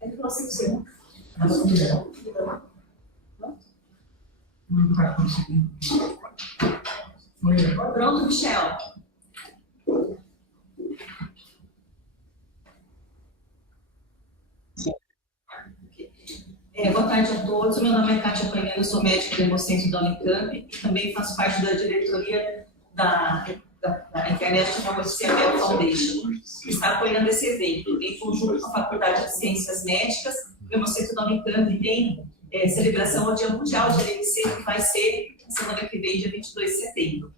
Ele falou assim, não está conseguindo. pronto, Michel. Boa tarde a todos. Meu nome é Kátia Panhano, eu sou médica do Hemocentro da Unicamp e também faço parte da diretoria da International CML Foundation, que está apoiando esse evento, em conjunto com a Faculdade de Ciências Médicas. O Hemocentro da Unicamp tem celebração ao Dia Mundial de HMC, que vai ser semana que vem, dia 22 de setembro.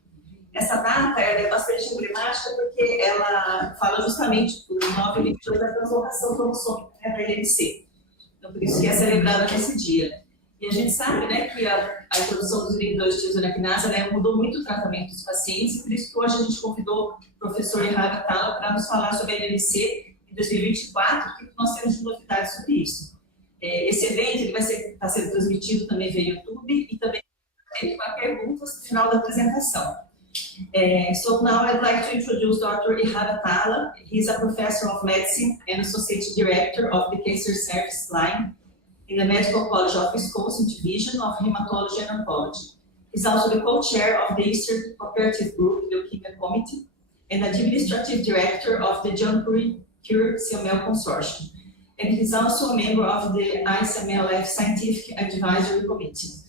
Essa data é bastante emblemática porque ela fala justamente do 9/22 da translocação cromossômica da HMC. Então, por isso que é celebrada nesse dia. E a gente sabe, né, que a introdução dos inibidores de tirosinase, né, mudou muito o tratamento dos pacientes, e por isso que hoje a gente convidou o professor Hematologia para nos falar sobre a LMC em 2024, o que nós temos de novidades sobre isso. Esse evento ele vai estar sendo transmitido também via YouTube e também com perguntas no final da apresentação. So now I'd like to introduce Dr. Ihara Tala. He's a professor of medicine and associate director of the cancer service line in the Medical College of Wisconsin Division of Hematology and Oncology. He's also the co-chair of the Eastern Cooperative Group Leukemia Committee and administrative director of the John Cure CML Consortium. And he's also a member of the ICMLF Scientific Advisory Committee.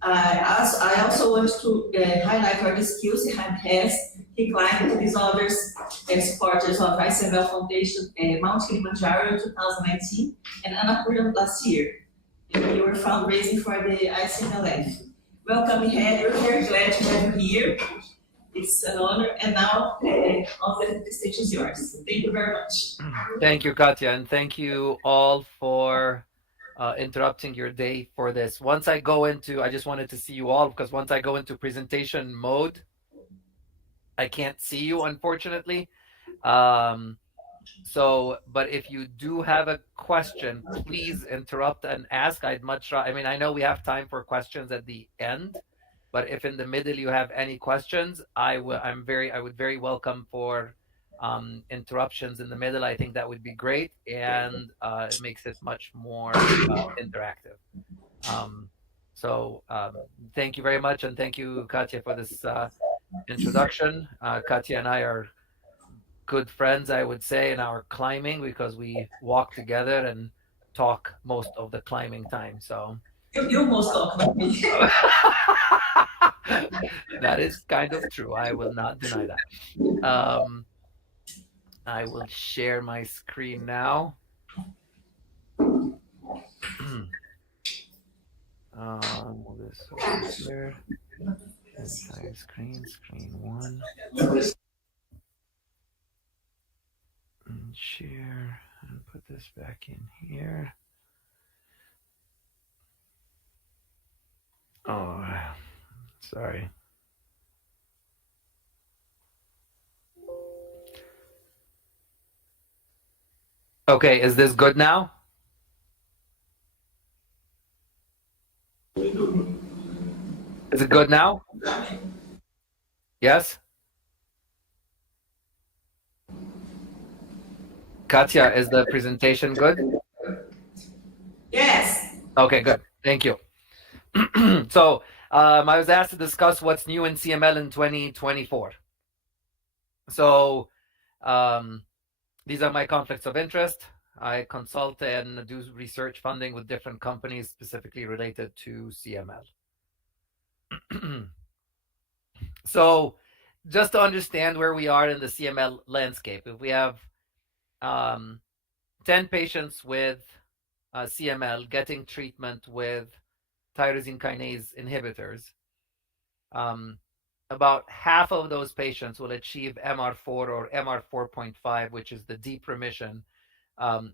I also want to highlight all the skills he has. He climbed with his other supporters of ICML Foundation, Mount Kilimanjaro in 2019 and Annapurna last year. And you were fundraising for the ICMLF. Welcome, Ihara. We're very glad to have you here. It's an honor. And now, all the stage is yours. Thank you very much. Thank you, Katya, and thank you all for interrupting your day for this. I just wanted to see you all because once I go into presentation mode, I can't see you, unfortunately. But if you do have a question, please interrupt and ask. I know we have time for questions at the end, but if in the middle you have any questions, I would very welcome for interruptions in the middle. I think that would be great, and it makes it much more interactive. Thank you very much, and thank you, Katya, for this introduction. Katya and I are good friends, I would say, in our climbing because we walk together and talk most of the climbing time. So you most talk about me. That is kind of true. I will not deny that. I will share my screen now. This over here. Entire screen 1. And share and put this back in here. Oh, sorry. Okay, is this good now? Is it good now? Yes? Katya, is the presentation good? Yes. Okay, good. Thank you. So I was asked to discuss what's new in CML in 2024. So these are my conflicts of interest. I consult and do research funding with different companies specifically related to CML. So just to understand where we are in the CML landscape, if we have 10 patients with CML getting treatment with tyrosine kinase inhibitors, about half of those patients will achieve MR4 or MR4.5, which is the deep remission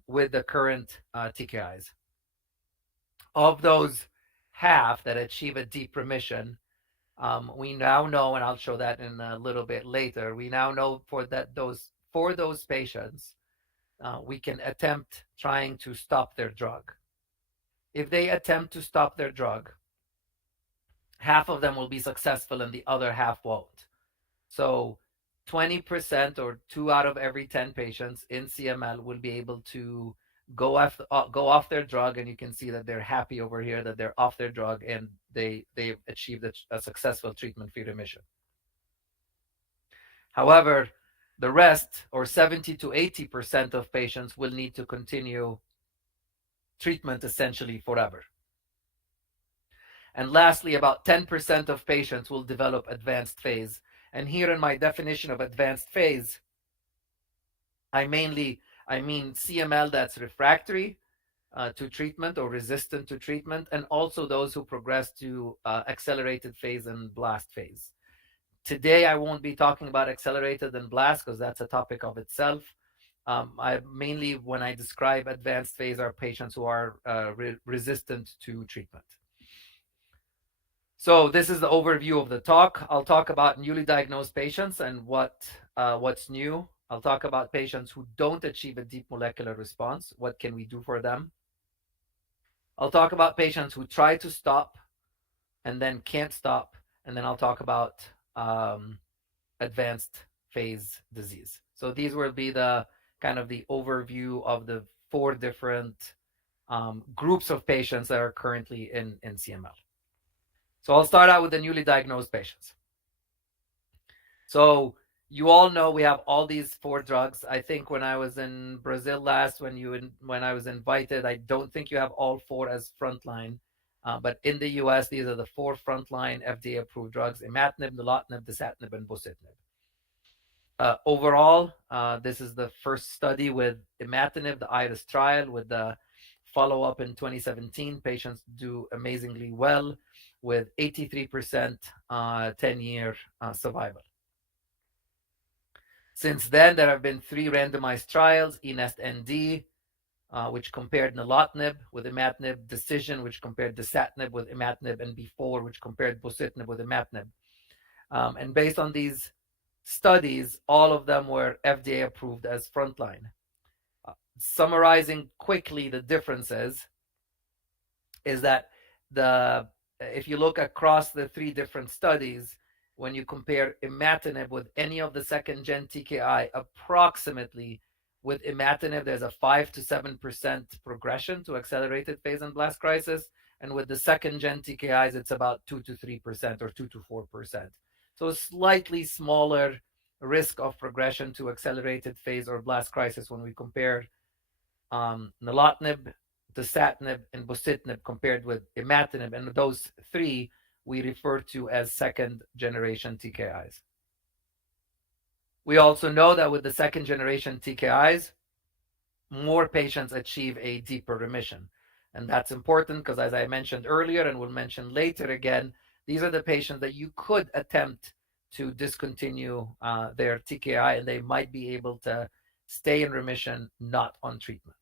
with the current TKIs. Of those half that achieve a deep remission, we now know, and I'll show that in a little bit later, we now know for those patients, we can attempt trying to stop their drug. If they attempt to stop their drug, half of them will be successful and the other half won't. So 20% or 2 out of every 10 patients in CML will be able to go off their drug, and you can see that they're happy over here that they're off their drug and they've achieved a successful treatment-free remission. However, the rest, or 70 to 80% of patients, will need to continue treatment essentially forever. And lastly, about 10% of patients will develop advanced phase. And here in my definition of advanced phase, I mean CML that's refractory to treatment or resistant to treatment, and also those who progress to accelerated phase and blast phase. Today, I won't be talking about accelerated and blast because that's a topic of itself. I mainly, when I describe advanced phase, are patients who are resistant to treatment. So this is the overview of the talk. I'll talk about newly diagnosed patients and what's new. I'll talk about patients who don't achieve a deep molecular response. What can we do for them? I'll talk about patients who try to stop and then can't stop. And then I'll talk about advanced phase disease. So these will be the kind of the overview of the 4 different groups of patients that are currently in CML. So I'll start out with the newly diagnosed patients. So you all know we have all these 4 drugs. I think when I was in Brazil last, when I was invited, I don't think you have all 4 as frontline. But in the US, these are the 4 frontline FDA-approved drugs: imatinib, nilotinib, dasatinib, and bosutinib. Overall, this is the first study with imatinib, the IRIS trial, with the follow-up in 2017. Patients do amazingly well with 83% 10-year survival. Since then, there have been 3 randomized trials: ENEST-ND, which compared nilotinib with imatinib, Decision, which compared dasatinib with imatinib, and B4, which compared bosutinib with imatinib. And based on these studies, all of them were FDA approved as frontline. Summarizing quickly the differences is that if you look across the 3 different studies, when you compare imatinib with any of the second-gen TKI, approximately with imatinib, there's a 5 to 7% progression to accelerated phase and blast crisis. And with the second-gen TKIs, it's about 2 to 3% or 2 to 4%. So a slightly smaller risk of progression to accelerated phase or blast crisis when we compare nilotinib, dasatinib, and bosutinib compared with imatinib. And those 3 we refer to as second-generation TKIs. We also know that with the second-generation TKIs, more patients achieve a deeper remission. And that's important because, as I mentioned earlier and will mention later again, these are the patients that you could attempt to discontinue their TKI, and they might be able to stay in remission, not on treatment.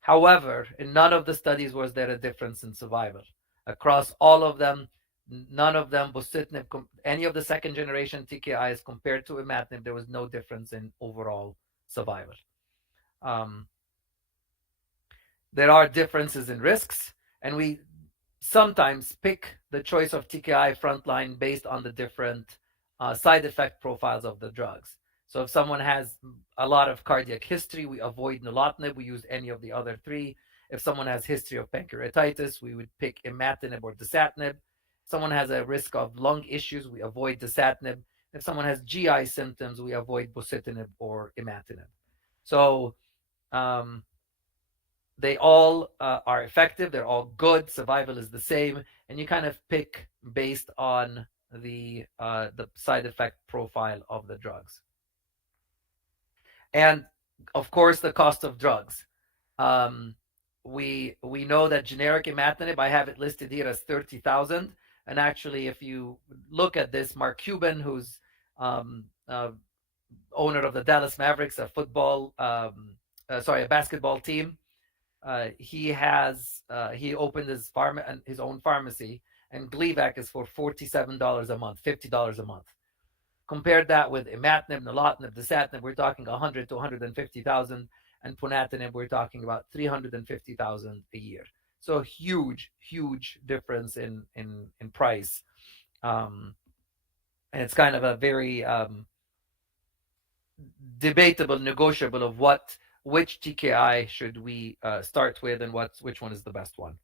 However, in none of the studies was there a difference in survival. Across all of them, none of them, bosutinib, any of the second-generation TKIs compared to imatinib, there was no difference in overall survival. There are differences in risks, and we sometimes pick the choice of TKI frontline based on the different side effect profiles of the drugs. So if someone has a lot of cardiac history, we avoid nilotinib, we use any of the other 3. If someone has history of pancreatitis, we would pick imatinib or dasatinib. If someone has a risk of lung issues, we avoid dasatinib. If someone has GI symptoms, we avoid bosutinib or imatinib. So they all are effective. They're all good. Survival is the same, and you kind of pick based on the side effect profile of the drugs. And of course, the cost of drugs. We know that generic imatinib, I have it listed here as $30,000. And actually, if you look at this, Mark Cuban, who's owner of the Dallas Mavericks, a basketball team, he opened his own pharmacy, and Gleevec is for $47 a month, $50 a month. Compared that with imatinib, nilotinib, dasatinib, we're talking $100,000 to $150,000, and ponatinib, we're talking about $350,000 a year. So huge difference in price. and it's kind of a very debatable, negotiable of which TKI should we start with and which one is the best one.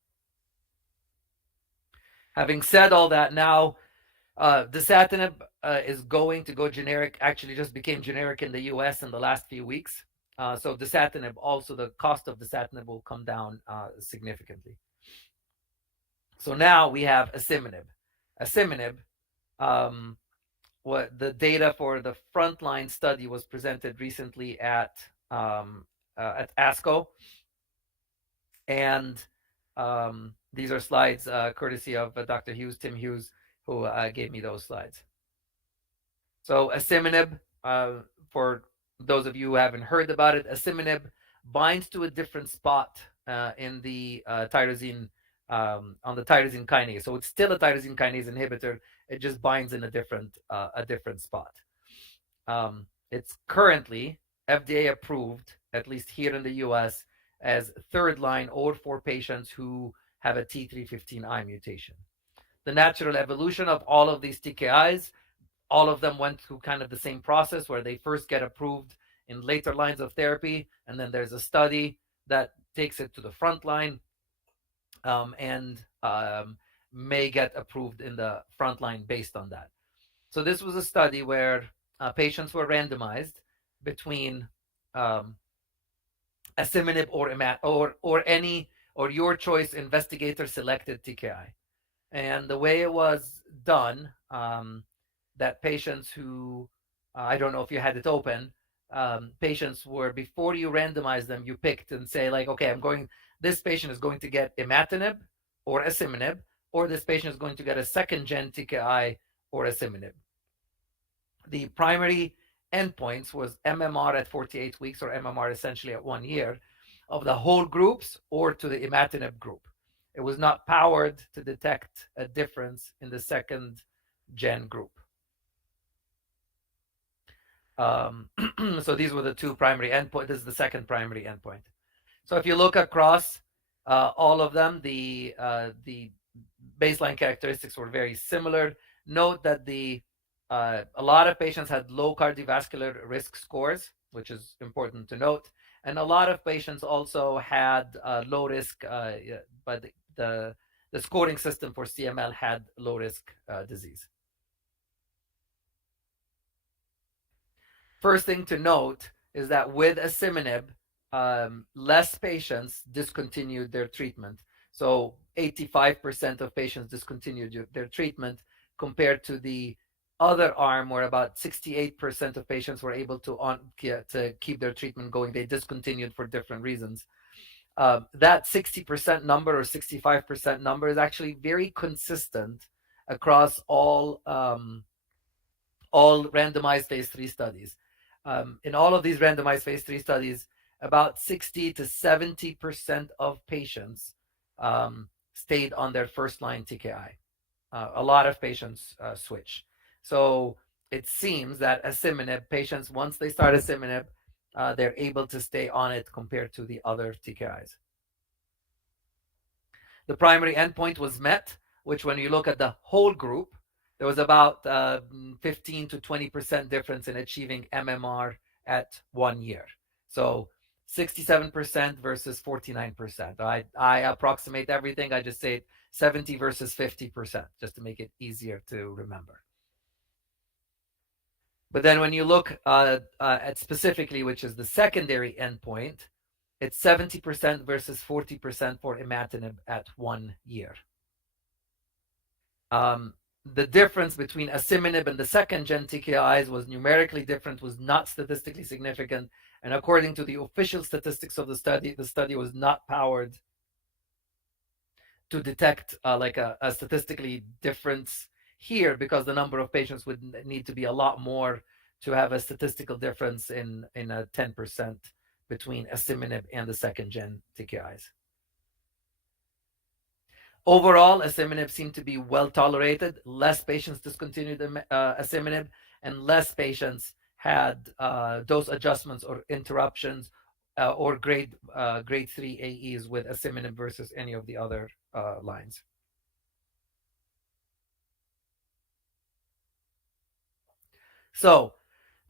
Having said all that, now dasatinib is going to go generic. Actually, just became generic in the U.S. in the last few weeks. So dasatinib, also the cost of dasatinib will come down significantly. So now we have asciminib. Asciminib, what the data for the frontline study was presented recently at ASCO, and these are slides courtesy of Dr. Hughes, Tim Hughes, who gave me those slides. So asciminib, for those of you who haven't heard about it, asciminib binds to a different spot in the tyrosine, on the tyrosine kinase. So it's still a tyrosine kinase inhibitor. It just binds in a different spot. It's currently FDA approved, at least here in the US, as third line or for patients who have a T315I mutation. The natural evolution of all of these TKIs, all of them went through kind of the same process where they first get approved in later lines of therapy, and then there's a study that takes it to the front line and may get approved in the front line based on that. So this was a study where patients were randomized between asciminib or any or your choice investigator selected TKI. And the way it was done, that patients who, I don't know if you had it open, patients were, before you randomize them, you picked and say like, okay, this patient is going to get imatinib or asciminib, or this patient is going to get a second gen TKI or asciminib. The primary endpoints was MMR at 48 weeks or MMR essentially at 1 year of the whole groups or to the imatinib group. It was not powered to detect a difference in the second gen group. So these were the two primary endpoints. This is the second primary endpoint. So if you look across all of them, the baseline characteristics were very similar. Note that a lot of patients had low cardiovascular risk scores, which is important to note. And a lot of patients also had low risk, but the scoring system for CML had low risk disease. First thing to note is that with asciminib, less patients discontinued their treatment. So 85% of patients discontinued their treatment compared to the other arm where about 68% of patients were able to keep their treatment going. They discontinued for different reasons. That 60% number or 65% number is actually very consistent across all randomized phase 3 studies. In all of these randomized phase 3 studies, about 60 to 70% of patients stayed on their first line TKI. A lot of patients switch. So it seems that asciminib patients, once they start asciminib, they're able to stay on it compared to the other TKIs. The primary endpoint was met, which when you look at the whole group, there was about 15 to 20% difference in achieving MMR at 1 year. So 67% versus 49%. I approximate everything. I just say 70 versus 50%, just to make it easier to remember. But then when you look at specifically, which is the secondary endpoint, it's 70% versus 40% for imatinib at 1 year. The difference between asciminib and the second gen TKIs was numerically different, was not statistically significant, and according to the official statistics of the study was not powered to detect like a statistically difference here, because the number of patients would need to be a lot more to have a statistical difference in a 10% between asciminib and the second gen TKIs. Overall, asciminib seemed to be well tolerated. Less patients discontinued asciminib, and less patients had dose adjustments or interruptions or grade 3 AEs with asciminib versus any of the other lines. So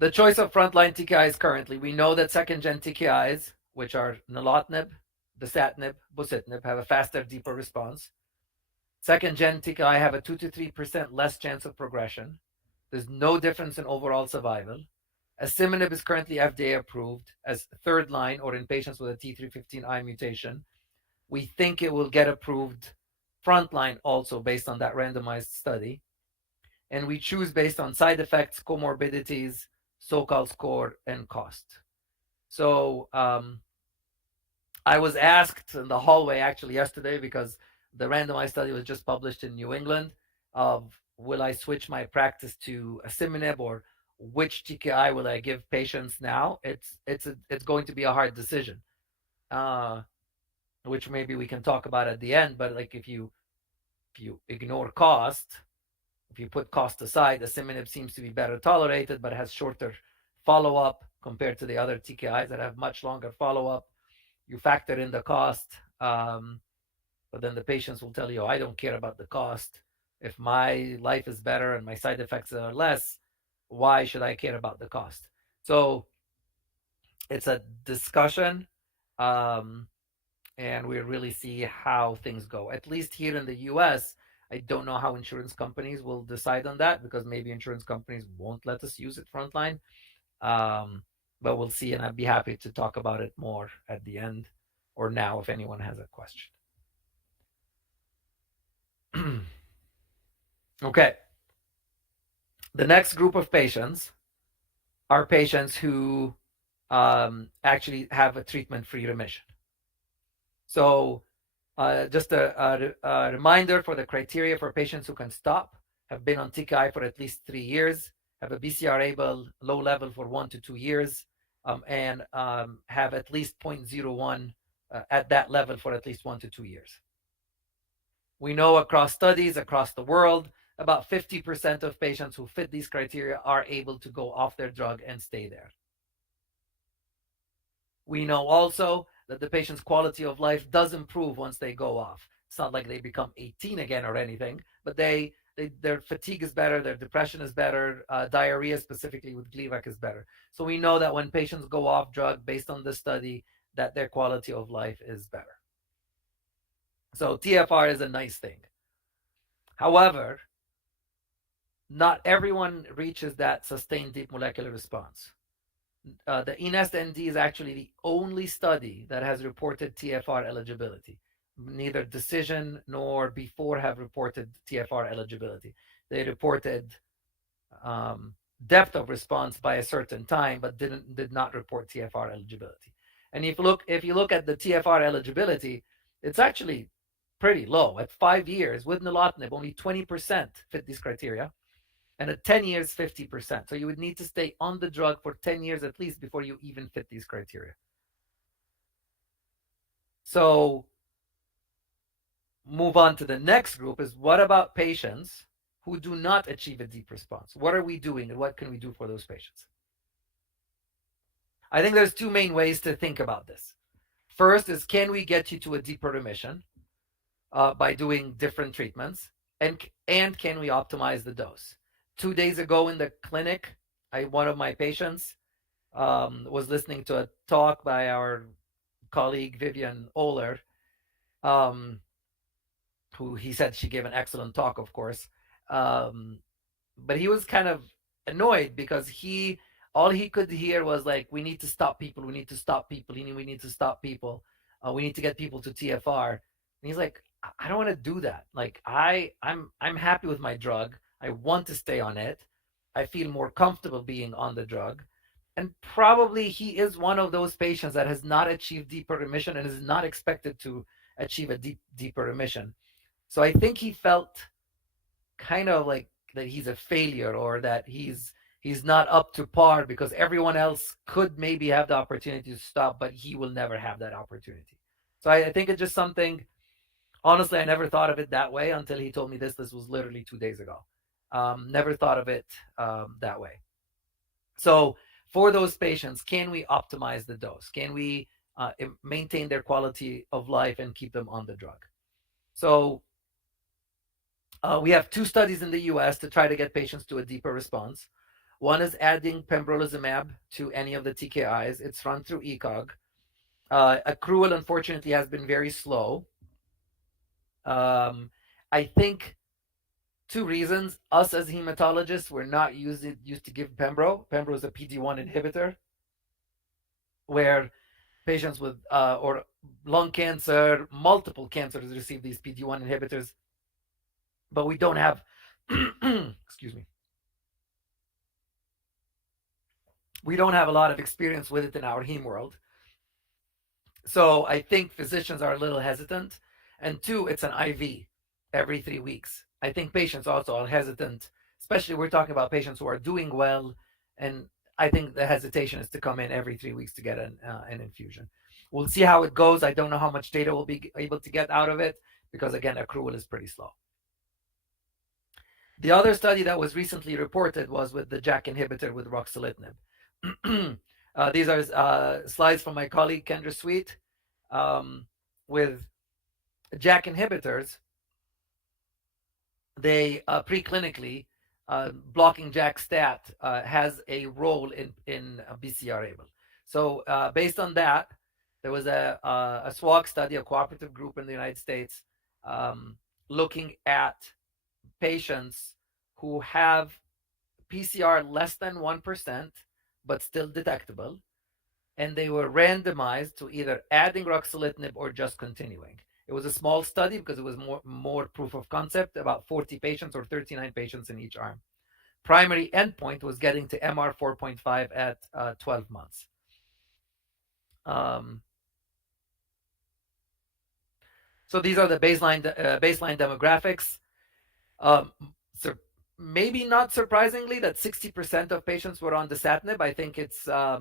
the choice of frontline TKIs currently, we know that second-gen TKIs, which are nilotinib, dasatinib, bosutinib, have a faster, deeper response. Second-gen TKI have a 2 to 3% less chance of progression. There's no difference in overall survival. Asciminib is currently FDA approved as third line or in patients with a T315I mutation. We think it will get approved frontline also based on that randomized study. And we choose based on side effects, comorbidities, so-called score, and cost. So I was asked in the hallway actually yesterday because the randomized study was just published in New England of will I switch my practice to asciminib or which TKI will I give patients now? It's going to be a hard decision, which maybe we can talk about at the end. But like if you ignore cost, if you put cost aside, asciminib seems to be better tolerated, but has shorter follow-up compared to the other TKIs that have much longer follow-up. You factor in the cost, but then the patients will tell you, I don't care about the cost. If my life is better and my side effects are less, why should I care about the cost? So it's a discussion, and we really see how things go. At least here in the US, I don't know how insurance companies will decide on that because maybe insurance companies won't let us use it frontline. But we'll see, and I'd be happy to talk about it more at the end or now if anyone has a question. Okay. The next group of patients are patients who actually have a treatment-free remission. So just a reminder for the criteria for patients who can stop, have been on TKI for at least 3 years, have a BCR-ABL low level for 1 to 2 years, and have at least 0.01 at that level for at least 1 to 2 years. We know across studies across the world, about 50% of patients who fit these criteria are able to go off their drug and stay there. We know also that the patient's quality of life does improve once they go off. It's not like they become 18 again or anything, but their fatigue is better, their depression is better, diarrhea specifically with Gleevec is better. So we know that when patients go off drug based on this study, that their quality of life is better. So TFR is a nice thing. However, not everyone reaches that sustained deep molecular response. The ENEST-ND is actually the only study that has reported TFR eligibility. Neither Decision nor Before have reported TFR eligibility. They reported depth of response by a certain time, but did not report TFR eligibility. And if you look at the TFR eligibility, it's actually pretty low. At 5 years with nilotinib, only 20% fit these criteria, and at 10 years, 50%. So you would need to stay on the drug for 10 years at least before you even fit these criteria. So move on to the next group is what about patients who do not achieve a deep response? What are we doing and what can we do for those patients? I think there's 2 main ways to think about this. First is, can we get you to a deeper remission by doing different treatments? And can we optimize the dose? 2 days ago in the clinic, one of my patients was listening to a talk by our colleague Vivian Oler, who he said she gave an excellent talk, of course. But he was kind of annoyed because all he could hear was like, we need to stop people, we need to stop people, we need to stop people, we need to get people to TFR. And he's like, I don't want to do that. Like I'm happy with my drug. I want to stay on it. I feel more comfortable being on the drug. And probably he is one of those patients that has not achieved deeper remission and is not expected to achieve a deeper remission. So I think he felt kind of like that he's a failure or that he's not up to par because everyone else could maybe have the opportunity to stop, but he will never have that opportunity. So I think it's just something, honestly, I never thought of it that way until he told me this. This was literally 2 days ago. Never thought of it that way. So for those patients, can we optimize the dose? Can we maintain their quality of life and keep them on the drug? So we have 2 studies in the US to try to get patients to a deeper response. One is adding pembrolizumab to any of the TKIs. It's run through ECOG. Accrual, unfortunately, has been very slow. I think two reasons. Us as hematologists, we're not used to give Pembro. Pembro is a PD-1 inhibitor, where patients with or lung cancer, multiple cancers receive these PD-1 inhibitors, but we don't have, excuse me, we don't have a lot of experience with it in our heme world. So I think physicians are a little hesitant. And two, it's an IV every 3 weeks. I think patients also are hesitant, especially we're talking about patients who are doing well. And I think the hesitation is to come in every 3 weeks to get an infusion. We'll see how it goes. I don't know how much data we'll be able to get out of it because, again, accrual is pretty slow. The other study that was recently reported was with the JAK inhibitor with ruxolitinib. These are slides from my colleague Kendra Sweet. With JAK inhibitors, they preclinically blocking JAK stat has a role in BCR-ABL. So based on that, there was a SWOG study, a cooperative group in the United States, looking at patients who have PCR less than 1%, but still detectable. And they were randomized to either adding ruxolitinib or just continuing. It was a small study because it was more proof of concept, about 40 patients or 39 patients in each arm. Primary endpoint was getting to MR 4.5 at 12 months. So these are the baseline demographics. So maybe not surprisingly that 60% of patients were on dasatinib. I think it's a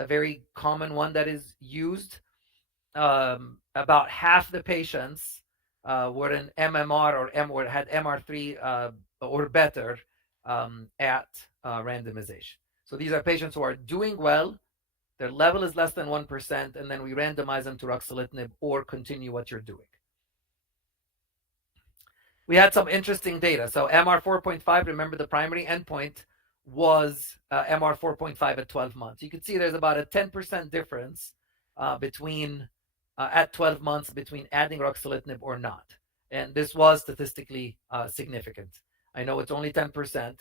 very common one that is used. About half the patients were in MMR or had MR3 or better at randomization. So these are patients who are doing well, their level is less than 1%, and then we randomize them to ruxolitinib or continue what you're doing. We had some interesting data. So MR 4.5, remember the primary endpoint was MR 4.5 at 12 months. You can see there's about a 10% difference between at 12 months between adding ruxolitinib or not. And this was statistically significant. I know it's only 10%.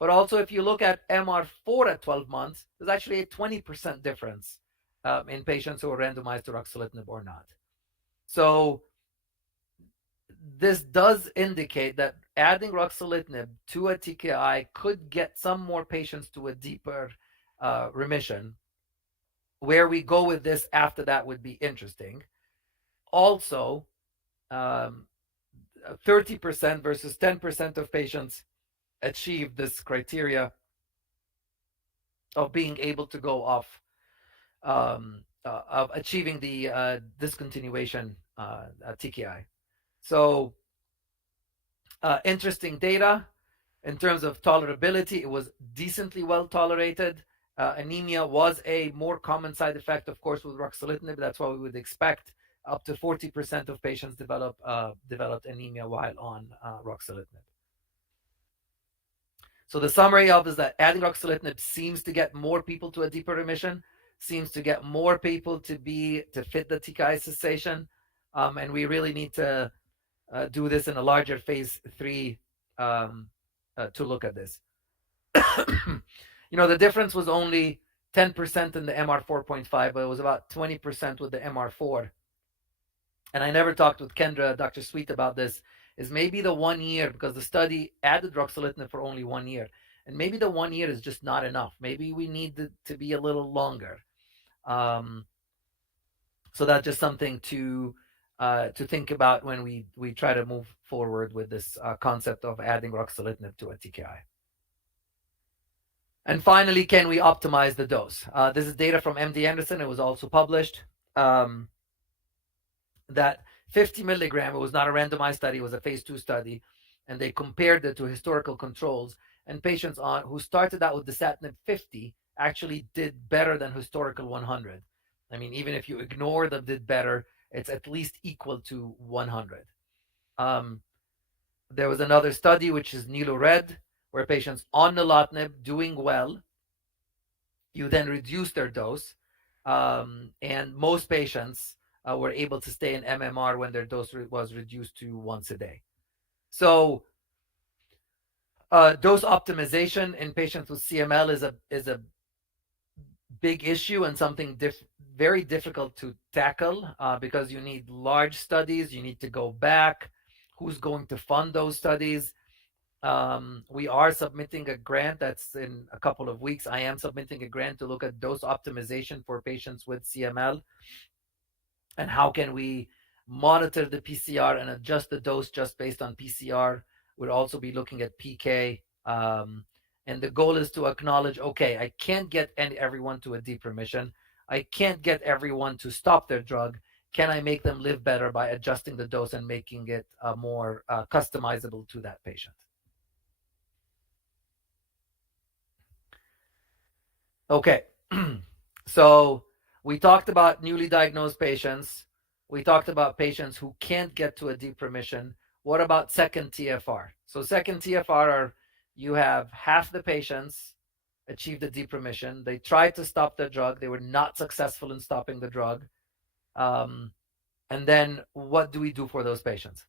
But also, if you look at MR4 at 12 months, there's actually a 20% difference in patients who are randomized to ruxolitinib or not. So this does indicate that adding ruxolitinib to a TKI could get some more patients to a deeper remission. Where we go with this after that would be interesting. Also, 30% versus 10% of patients achieve this criteria of being able to go off, of achieving the discontinuation TKI. So interesting data. In terms of tolerability, it was decently well tolerated. Anemia was a more common side effect, of course, with ruxolitinib. That's what we would expect. Up to 40% of patients developed anemia while on ruxolitinib. So the summary of is that adding ruxolitinib seems to get more people to a deeper remission, seems to get more people to fit the TKI cessation, and we really need to do this in a larger phase 3 to look at this. The difference was only 10% in the MR 4.5, but it was about 20% with the MR 4. And I never talked with Kendra, Dr. Sweet, about this, is maybe the 1 year, because the study added ruxolitinib for only 1 year. And maybe the 1 year is just not enough. Maybe we need to be a little longer. So that's just something to think about when we try to move forward with this concept of adding ruxolitinib to a TKI. And finally, can we optimize the dose? This is data from MD Anderson. It was also published. That 50 milligram, it was not a randomized study, it was a phase 2 study, and they compared it to historical controls, and patients who started out with dasatinib 50 actually did better than historical 100. I mean, even if you ignore the did better, it's at least equal to 100. There was another study, which is Nilo Red, where patients on nilotinib doing well, you then reduce their dose, and most patients were able to stay in MMR when their dose was reduced to once a day. So dose optimization in patients with CML is a big issue and something very difficult to tackle because you need large studies. You need to go back. Who's going to fund those studies? We are submitting a grant that's in a couple of weeks. I am submitting a grant to look at dose optimization for patients with CML and how can we monitor the PCR and adjust the dose just based on PCR. We'll also be looking at PK. And the goal is to acknowledge, okay, I can't get everyone to a deep remission. I can't get everyone to stop their drug. Can I make them live better by adjusting the dose and making it more customizable to that patient? Okay, so we talked about newly diagnosed patients. We talked about patients who can't get to a deep remission. What about second TFR? So second TFR are, you have half the patients achieved a deep remission. They tried to stop the drug. They were not successful in stopping the drug. And then what do we do for those patients?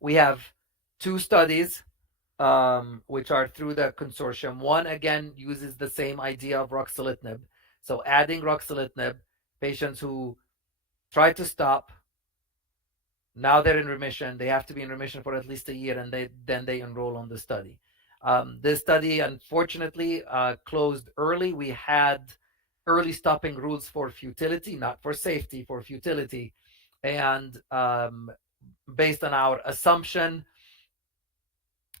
We have two studies which are through the consortium. One, again, uses the same idea of ruxolitinib. So adding ruxolitinib, patients who try to stop, now they're in remission. They have to be in remission for at least a year, and then they enroll on the study. This study, unfortunately, closed early. We had early stopping rules for futility, not for safety, for futility. And based on our assumption,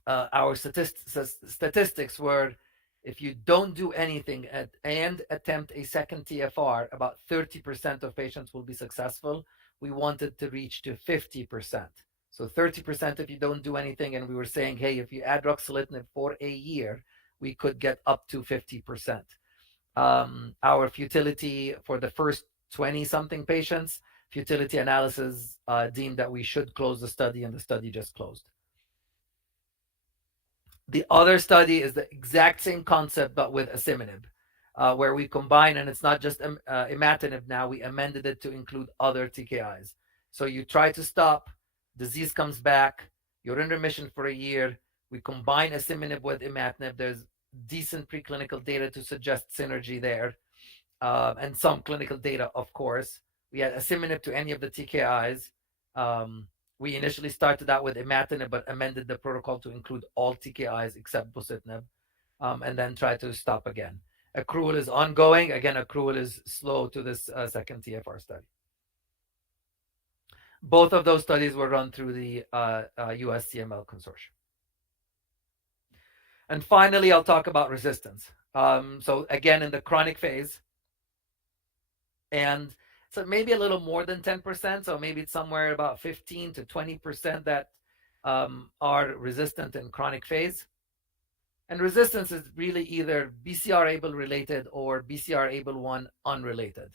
our statistics were, if you don't do anything and attempt a second TFR, about 30% of patients will be successful. We wanted to reach to 50%. So 30% if you don't do anything, and we were saying, hey, if you add ruxolitinib for a year, we could get up to 50%. Our futility for the first 20-something patients, futility analysis deemed that we should close the study, and the study just closed. The other study is the exact same concept, but with asciminib, where we combine, and it's not just imatinib now, we amended it to include other TKIs. So you try to stop, disease comes back, you're in remission for a year, we combine asciminib with imatinib. There's decent preclinical data to suggest synergy there, and some clinical data, of course. We had asciminib to any of the TKIs. We initially started out with imatinib, but amended the protocol to include all TKIs except bosutinib, and then try to stop again. Accrual is ongoing. Again, accrual is slow to this second TFR study. Both of those studies were run through the US CML consortium. And finally, I'll talk about resistance. So again, in the chronic phase, and so maybe a little more than 10%, so maybe it's somewhere about 15 to 20% that are resistant in chronic phase. And resistance is really either BCR-ABL related or BCR-ABL1 unrelated.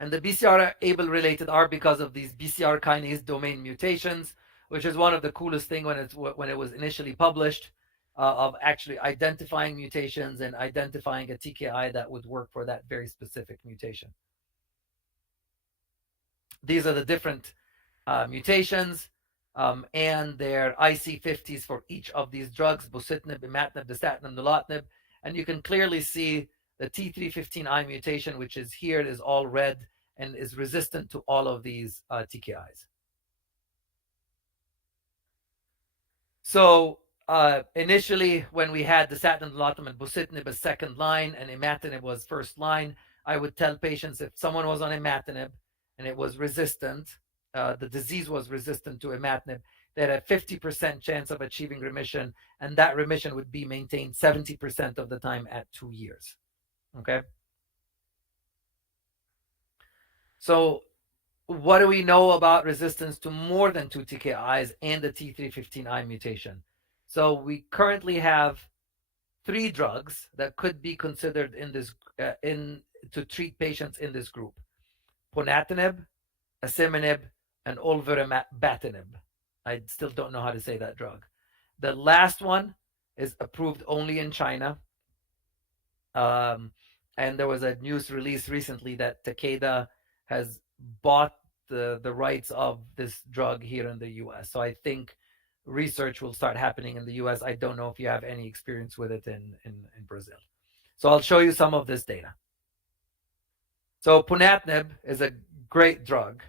And the BCR-ABL related are because of these BCR kinase domain mutations, which is one of the coolest things when it was initially published, of actually identifying mutations and identifying a TKI that would work for that very specific mutation. These are the different mutations and their IC50s for each of these drugs: bosutinib, imatinib, dasatinib, nilotinib. And you can clearly see the T315I mutation, which is here, is all red and is resistant to all of these TKIs. So initially, when we had dasatinib, nilotinib, and bosutinib as second line and imatinib was first line, I would tell patients if someone was on imatinib and it was resistant, the disease was resistant to imatinib, they had a 50% chance of achieving remission, and that remission would be maintained 70% of the time at 2 years. Okay. So what do we know about resistance to more than 2 TKIs and the T315I mutation? So we currently have 3 drugs that could be considered in this to treat patients in this group: ponatinib, asciminib, and olverembatinib. I still don't know how to say that drug. The last one is approved only in China. And there was a news release recently that Takeda has bought the rights of this drug here in the US. So I think research will start happening in the US. I don't know if you have any experience with it in Brazil. So I'll show you some of this data. So ponatinib is a great drug.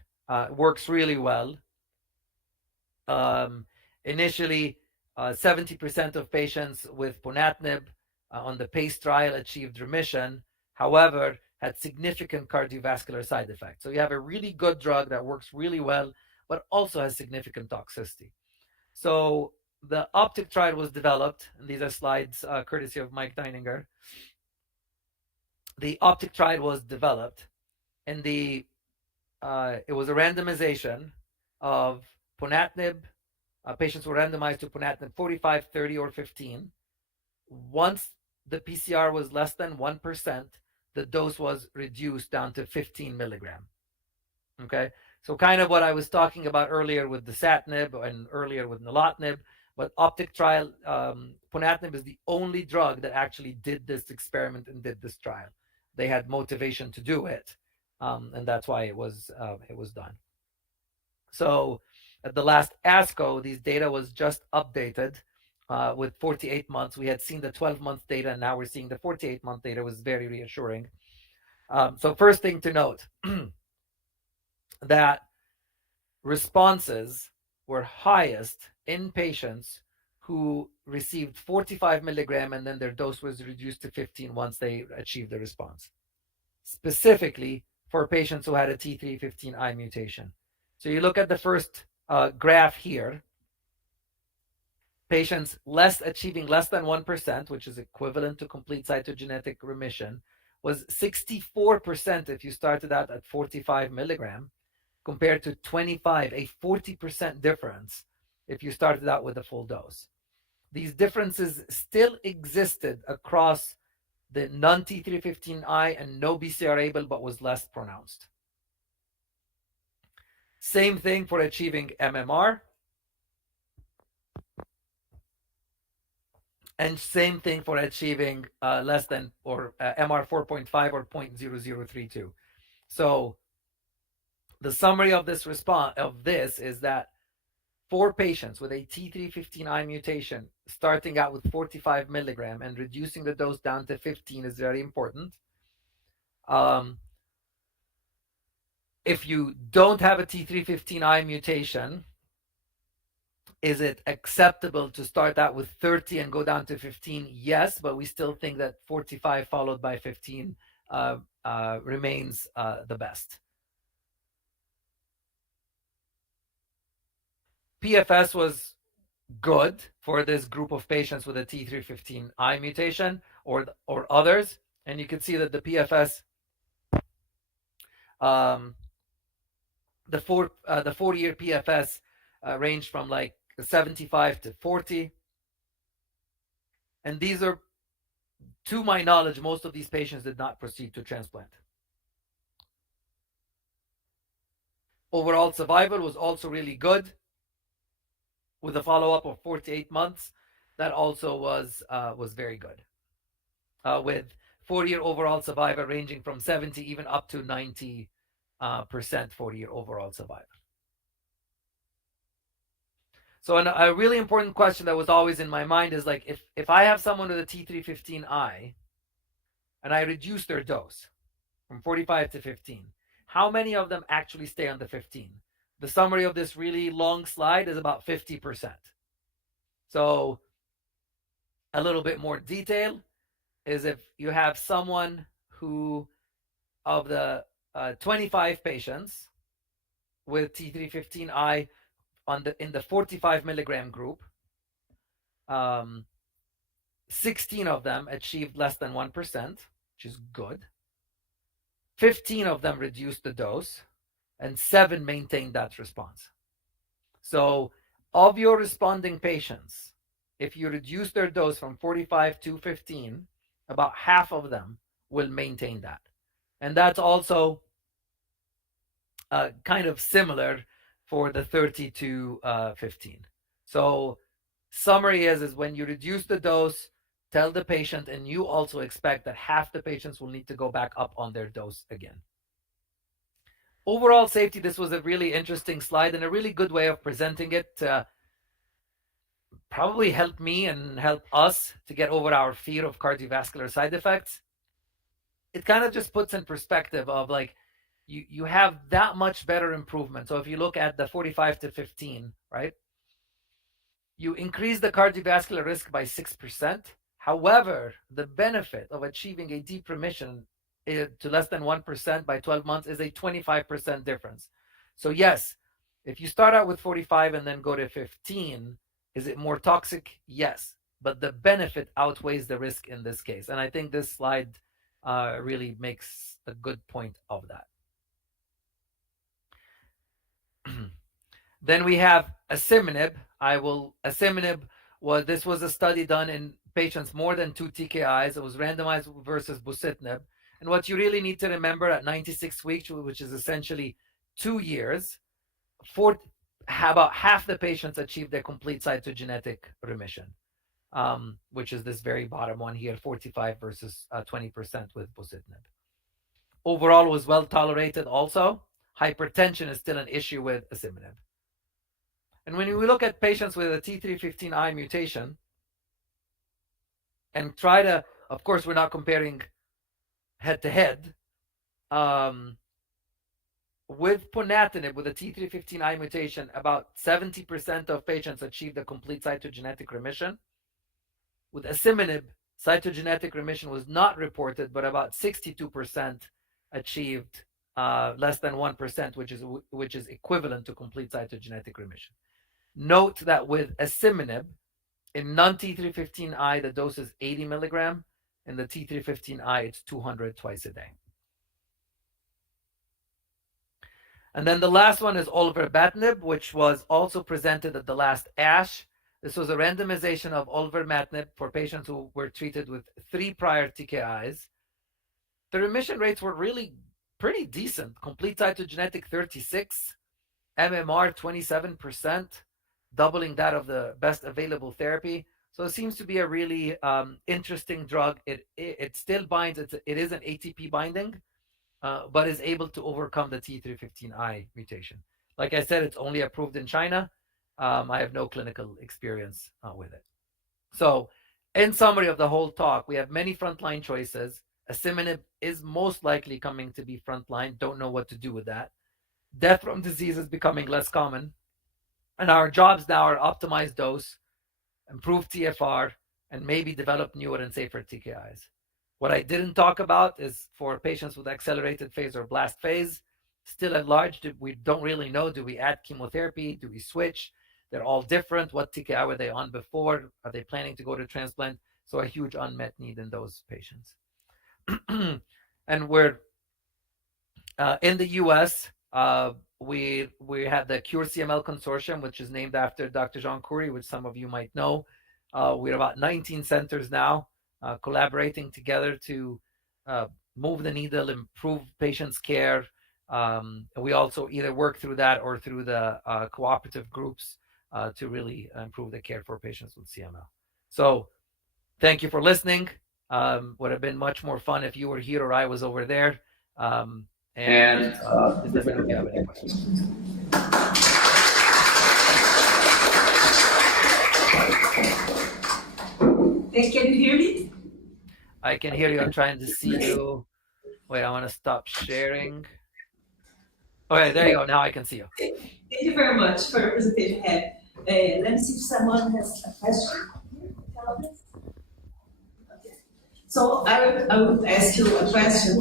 Works really well. Initially, 70% of patients with ponatinib on the PACE trial achieved remission. However, had significant cardiovascular side effects. So you have a really good drug that works really well, but also has significant toxicity. So the OPTIC trial was developed, and these are slides courtesy of Mike Deininger. The OPTIC trial was developed, and it was a randomization of ponatinib. Patients were randomized to ponatinib 45, 30, or 15. Once the PCR was less than 1%, the dose was reduced down to 15 milligram. Okay, so kind of what I was talking about earlier with the dasatinib and earlier with nilotinib, but OPTIC trial, ponatinib is the only drug that actually did this experiment and did this trial. They had motivation to do it, and that's why it was done. So at the last ASCO, these data was just updated with 48 months. We had seen the 12-month data, and now we're seeing the 48-month data. Was very reassuring. So first thing to note, that responses were highest in patients who received 45 milligram and then their dose was reduced to 15 once they achieved the response. Specifically for patients who had a T315I mutation. So you look at the first graph here, patients achieving less than 1%, which is equivalent to complete cytogenetic remission, was 64% if you started out at 45 milligram, compared to 25, a 40% difference if you started out with a full dose. These differences still existed across the non-T315I and no BCR-ABL, but was less pronounced. Same thing for achieving MMR. And same thing for achieving less than or MR 4.5 or 0.0032. So the summary of this is that for patients with a T315I mutation, starting out with 45 milligram and reducing the dose down to 15 is very important. If you don't have a T315I mutation, is it acceptable to start out with 30 and go down to 15? Yes, but we still think that 45 followed by 15 remains the best. PFS was good for this group of patients with a T315I mutation or others, and you can see that the PFS, the 4-year PFS ranged from like 75 to 40, and these are, to my knowledge, most of these patients did not proceed to transplant. Overall survival was also really good, with a follow-up of 48 months. That also was very good, with 4-year overall survival ranging from 70 even up to 90% 4-year overall survival. So a really important question that was always in my mind is like, if I have someone with a T315I and I reduce their dose from 45 to 15, how many of them actually stay on the 15? The summary of this really long slide is about 50%. So a little bit more detail is if you have someone who, of the 25 patients with T315I in the 45 milligram group, 16 of them achieved less than 1%, which is good. 15 of them reduced the dose, and 7 maintained that response. So of your responding patients, if you reduce their dose from 45 to 15, about half of them will maintain that. And that's also kind of similar for the 30 to 15. So summary is when you reduce the dose, tell the patient, and you also expect that half the patients will need to go back up on their dose again. Overall safety, this was a really interesting slide and a really good way of presenting it. Probably helped me and helped us to get over our fear of cardiovascular side effects. It kind of just puts in perspective of like, you have that much better improvement. So if you look at the 45 to 15, right? You increase the cardiovascular risk by 6%. However, the benefit of achieving a deep remission to less than 1% by 12 months is a 25% difference. So yes, if you start out with 45 and then go to 15, is it more toxic? Yes, but the benefit outweighs the risk in this case. And I think this slide really makes a good point of that. Then we have asciminib. Asciminib this was a study done in patients more than 2 TKIs. It was randomized versus bosutinib. And what you really need to remember at 96 weeks, which is essentially 2 years, about half the patients achieved a complete cytogenetic remission, which is this very bottom one here, 45 versus 20% with bosutinib. Overall, was well tolerated also. Hypertension is still an issue with asciminib. And when we look at patients with a T315I mutation and try to, of course, we're not comparing head to head, with ponatinib, with a T315I mutation, about 70% of patients achieved a complete cytogenetic remission. With asciminib, cytogenetic remission was not reported, but about 62% achieved less than 1%, which is equivalent to complete cytogenetic remission. Note that with asciminib, in non-T315I, the dose is 80 milligram. In the T315I, it's 200 twice a day. And then the last one is olvermatinib, which was also presented at the last ASH. This was a randomization of olvermatinib for patients who were treated with 3 prior TKIs. The remission rates were really pretty decent. Complete cytogenetic 36, MMR 27%, doubling that of the best available therapy. So it seems to be a really interesting drug. It still binds. It is an ATP binding, but is able to overcome the T315I mutation. Like I said, it's only approved in China. I have no clinical experience with it. So in summary of the whole talk, we have many frontline choices. Asciminib is most likely coming to be frontline. Don't know what to do with that. Death from disease is becoming less common. And our jobs now are optimize dose, improve TFR, and maybe develop newer and safer TKIs. What I didn't talk about is for patients with accelerated phase or blast phase, still at large, we don't really know. Do we add chemotherapy? Do we switch? They're all different. What TKI were they on before? Are they planning to go to transplant? So a huge unmet need in those patients. And we're in the US, we have the Cure CML Consortium, which is named after Dr. Jean Coury, which some of you might know. We're about 19 centers now, collaborating together to move the needle, improve patients' care. We also either work through that or through the cooperative groups to really improve the care for patients with CML. So thank you for listening. Would have been much more fun if you were here or I was over there. Just let me know if you have any questions. Hey, can you hear me? I can hear you. I'm trying to see you. Wait, I want to stop sharing. Okay, there you go. Now I can see you. Thank you very much for the presentation. Let me see if someone has a question. Okay. So I would ask you a question.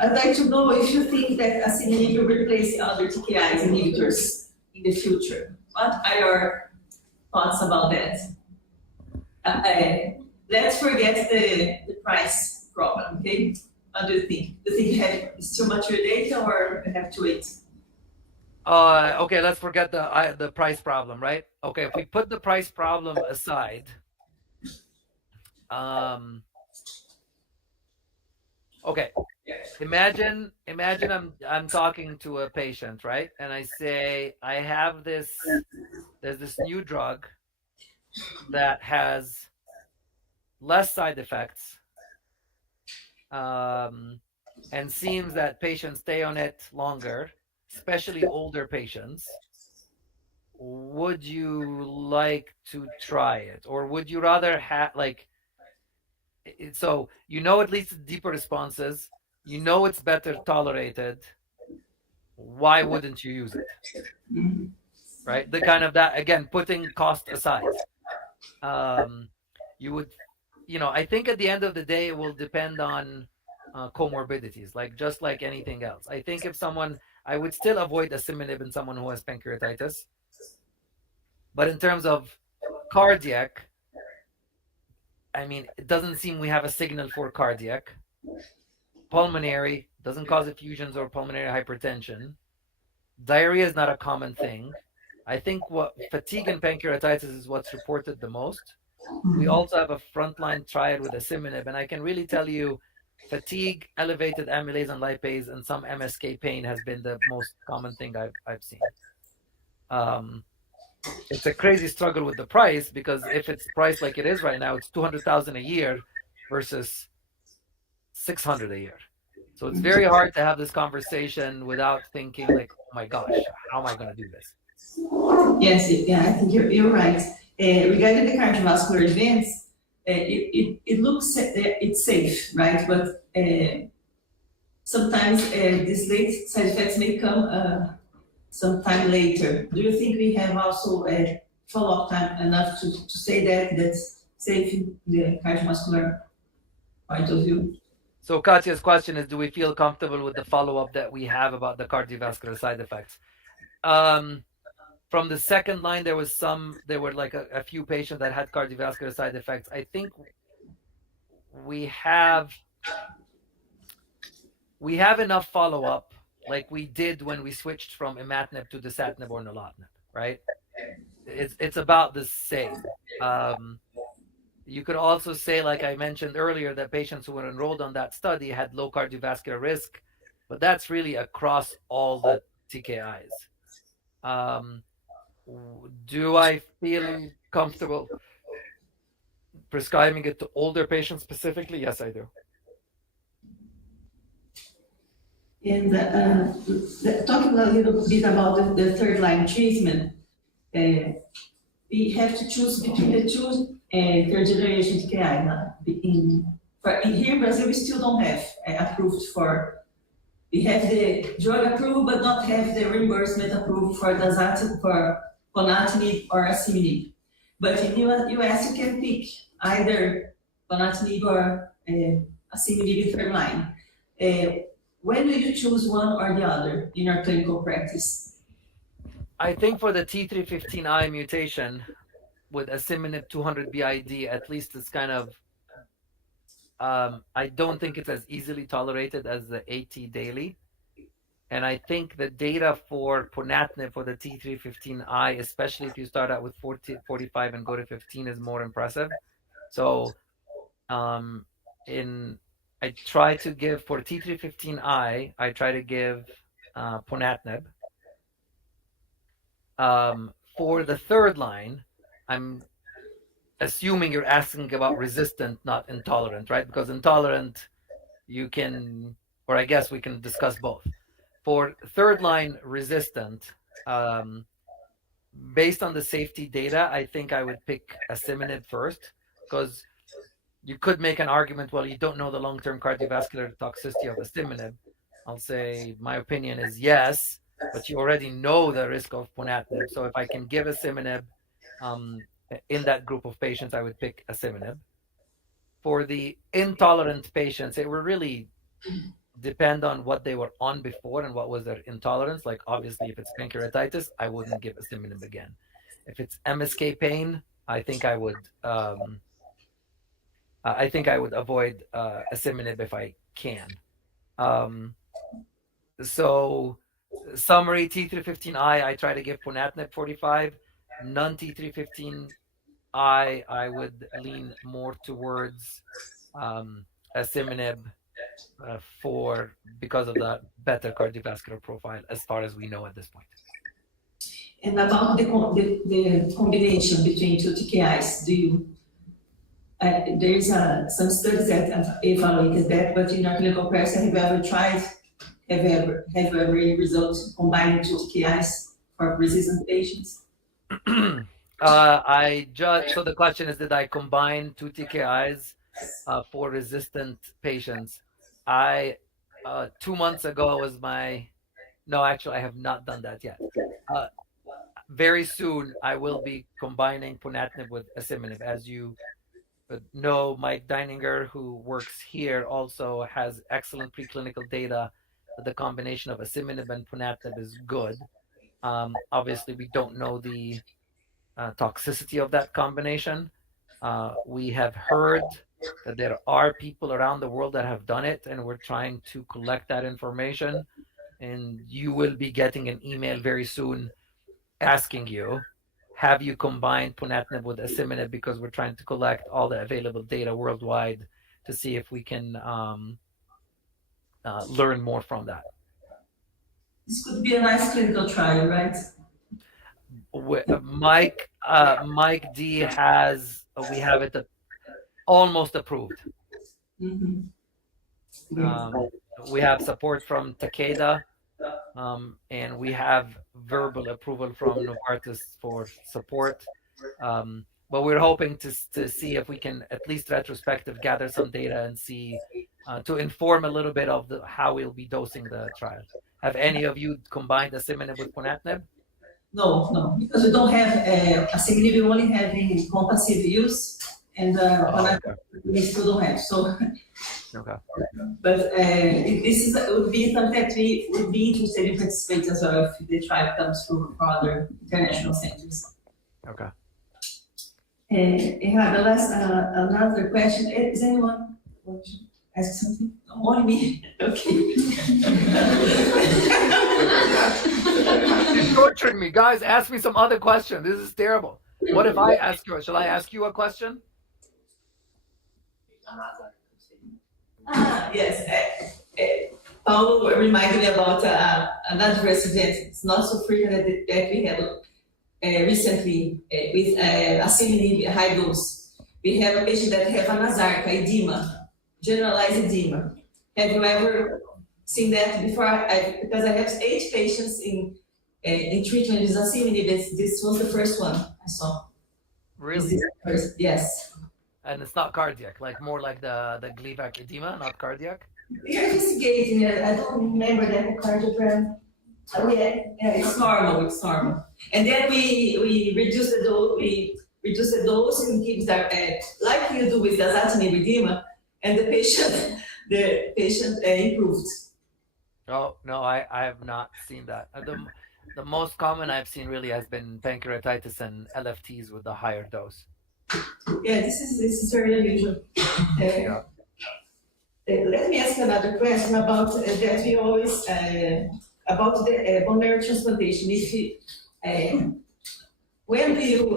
I'd like to know if you think that asciminib will replace other TKIs inhibitors in the future. What are your thoughts about that? Let's forget the price problem, okay? What do you think? Do you think you have still mature data or you have to wait? Okay, let's forget the price problem, right? Okay, if we put the price problem aside, okay. imagine I'm talking to a patient, right? And I say, I have there's this new drug that has less side effects, um, and seems that patients stay on it longer, especially older patients. Would you like to try it, or would you rather have like so you know it leads to deeper responses, you know it's better tolerated, why wouldn't you use it? Right? The kind of that again, putting cost aside. Um, you would, I think at the end of the day, it will depend on comorbidities, like just like anything else. I think if someone, I would still avoid asciminib in someone who has pancreatitis, but in terms of cardiac, I mean, it doesn't seem we have a signal for cardiac. Pulmonary doesn't cause effusions or pulmonary hypertension. Diarrhea is not a common thing. I think what fatigue and pancreatitis is what's reported the most. We also have a frontline triad with asciminib, and I can really tell you fatigue, elevated amylase and lipase, and some MSK pain has been the most common thing I've seen. Um, it's a crazy struggle with the price because if it's priced like it is right now, it's 200,000 a year versus 600 a year. So it's very hard to have this conversation without thinking like, oh my gosh, how am I going to do this? Yes, yeah, I think you're right. Regarding the cardiovascular events, it looks it's safe, right? But sometimes these late side effects may come sometime later. Do you think we have also a follow-up time enough to say that that's safe in the cardiovascular point of view? So Katya's question is, do we feel comfortable with the follow-up that we have about the cardiovascular side effects? From the second line, there were like a few patients that had cardiovascular side effects. I think we have enough follow-up like we did when we switched from imatinib to dasatinib or nilotinib, right? It's about the same. You could also say, like I mentioned earlier, that patients who were enrolled on that study had low cardiovascular risk, but that's really across all the TKIs. Um, do I feel comfortable prescribing it to older patients specifically? Yes, I do. And talking a little bit about the third line treatment, we have to choose between the two third generation TKI. Here in Brazil, we still don't have approved for. We have the drug approved, but not have the reimbursement approved for dasatinib, for ponatinib or asciminib. But in US, you can pick either ponatinib or asciminib in third line. When do you choose one or the other in your clinical practice? I think for the T315I mutation with asciminib 200 BID, at least it's kind of, I don't think it's as easily tolerated as the AT daily. And I think the data for ponatinib for the T315I, especially if you start out with 45 and go to 15, is more impressive. So in I try to give for T315I, I try to give ponatinib. For the third line, I'm assuming you're asking about resistant, not intolerant, right? Because intolerant, you can, or I guess we can discuss both. For third line resistant, based on the safety data, I think I would pick asciminib first because you could make an argument, well, you don't know the long-term cardiovascular toxicity of asciminib. I'll say my opinion is yes, but you already know the risk of ponatinib. So if I can give asciminib in that group of patients, I would pick asciminib. For the intolerant patients, it will really depend on what they were on before and what was their intolerance. Like obviously, if it's pancreatitis, I wouldn't give asciminib again. If it's MSK pain, I think I would avoid asciminib if I can. So summary, T315I, I try to give ponatinib 45. Non T315I, I would lean more towards asciminib because of the better cardiovascular profile, as far as we know at this point. And about the combination between two TKIs, there is some studies that have evaluated that, but in our clinical practice, have you ever tried, have you ever results combining two TKIs for resistant patients? So the question is, did I combine two TKIs for resistant patients? 2 months ago was no, actually, I have not done that yet. Very soon, I will be combining ponatinib with asciminib. As you know, Mike Deininger, who works here, also has excellent preclinical data that the combination of asciminib and ponatinib is good. Obviously, we don't know the toxicity of that combination. We have heard that there are people around the world that have done it, and we're trying to collect that information. And you will be getting an email very soon asking you, have you combined ponatinib with asciminib, because we're trying to collect all the available data worldwide to see if we can learn more from that. This could be a nice clinical trial, right? Mike D we have it almost approved. Mm-hmm. We have support from Takeda, and we have verbal approval from Novartis for support. But we're hoping to see if we can at least retrospective gather some data and see to inform a little bit of how we'll be dosing the trial. Have any of you combined asciminib with ponatinib? No, because we don't have asciminib. We only have in compulsive use, and ponatinib we still don't have. So, okay. But this would be something that we would be interested in participate as well if the trial comes from other international centers. Okay. The last another question. Is anyone want to ask something? Only me. Okay. You're torturing me, guys. Ask me some other question. This is terrible. What if I ask you? Shall I ask you a question? Yes. Paulo reminded me about an adverse event. It's not so frequent that we had recently with asciminib high dose. We have a patient that have an asarca, edema, generalized edema. Have you ever seen that before? Because I have 8 patients in treatment with asciminib. This was the first one I saw. Really? Yes. And it's not cardiac, like more like the Gleevec edema, not cardiac? We are investigating it. I don't remember that cardiogram. It's normal. And then we reduce the dose. We reduce the dose and give that like you do with the azatinib edema, and the patient improved. Oh no, I have not seen that. The most common I've seen really has been pancreatitis and LFTs with the higher dose. Yeah, this is very unusual. Yeah. Let me ask another question about that we always about the bone marrow transplantation. When do you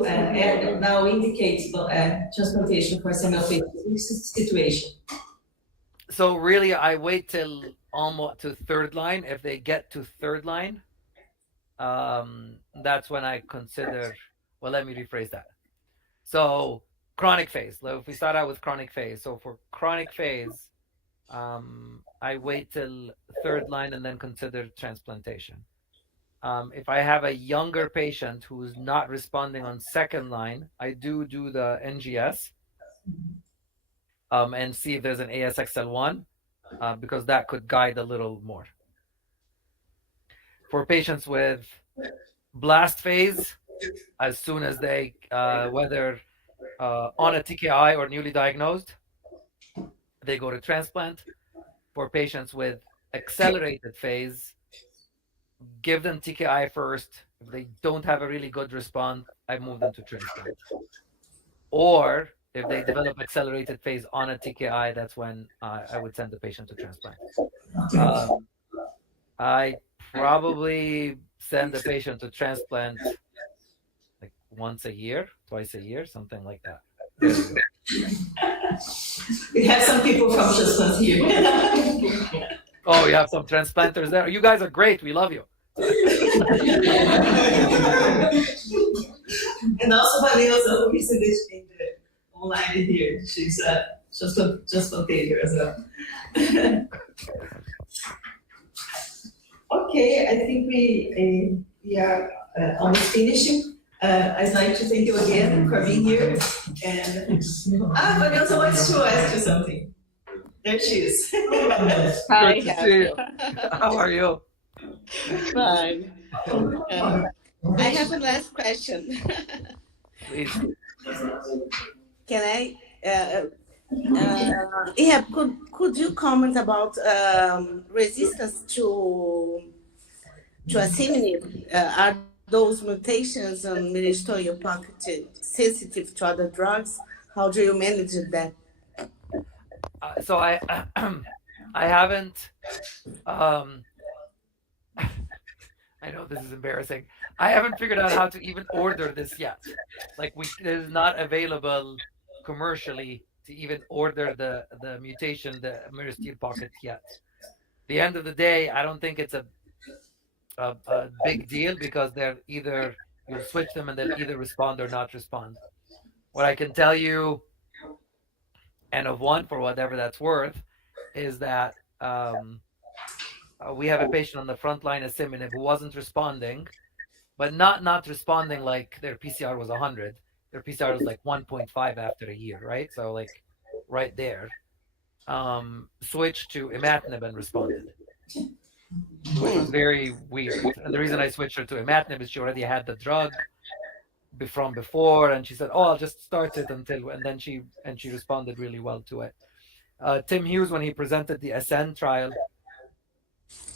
now indicate transplantation for CML patients? Which situation? So really, I wait till almost to 3rd line. If they get to 3rd line, that's when I consider. Well, let me rephrase that. So chronic phase. If we start out with chronic phase. So for chronic phase, I wait till 3rd line and then consider transplantation. If I have a younger patient who's not responding on 2nd line, I do the NGS and see if there's an ASXL1 because that could guide a little more. For patients with blast phase, as soon as they, whether on a TKI or newly diagnosed, they go to transplant. For patients with accelerated phase, give them TKI first. If they don't have a really good response, I move them to transplant. Or if they develop accelerated phase on a TKI, that's when I would send the patient to transplant. I probably send the patient to transplant like once a year, twice a year, something like that. We have some people from transplant here. Oh, you have some transplanters there. You guys are great. We love you. And also Vanessa, who recently in the online here. She's just okay here as well. Okay, I think we are almost finishing. I'd like to thank you again for being here. And Vanessa wants to ask you something. There she is. Hi, Good to see you. How are you? Fine. I have a last question. Please. Can I? Yeah, could you comment about resistance to asciminib? Are those mutations on meristerial pocket sensitive to other drugs? How do you manage that? So I haven't. I know this is embarrassing. I haven't figured out how to even order this yet. Like it is not available commercially to even order the mutation, the myristoyl pocket yet. The end of the day, I don't think it's a big deal because they're either you'll switch them and they'll either respond or not respond. What I can tell you, N of 1 for whatever that's worth, is that we have a patient on the front line asciminib who wasn't responding, but not responding like their PCR was 100. Their PCR was like 1.5 after a year, right? So like right there. Switched to imatinib and responded, which was very weird. And the reason I switched her to imatinib is she already had the drug from before, and she said, "Oh, I'll just start it until," and then she responded really well to it. Tim Hughes, when he presented the Ascend trial,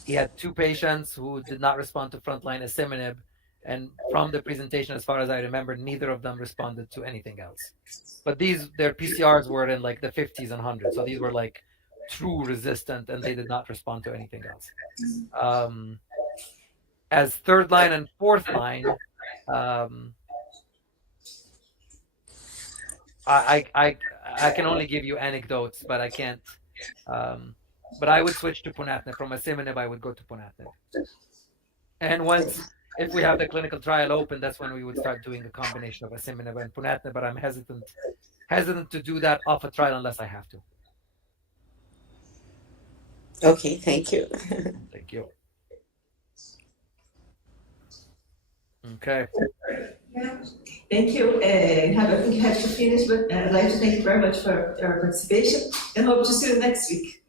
he had 2 patients who did not respond to frontline asciminib, and from the presentation, as far as I remember, neither of them responded to anything else. But their PCRs were in like the 50s and 100s, so these were like true resistant, and they did not respond to anything else. As third line and fourth line, I can only give you anecdotes, but I can't. But I would switch to ponatinib. From asciminib, I would go to ponatinib. And if we have the clinical trial open, that's when we would start doing a combination of asciminib and ponatinib. But I'm hesitant to do that off a trial unless I have to. Okay, thank you. Thank you. Okay. Thank you. I think you have to finish, but I'd like to thank you very much for your participation and hope to see you next week.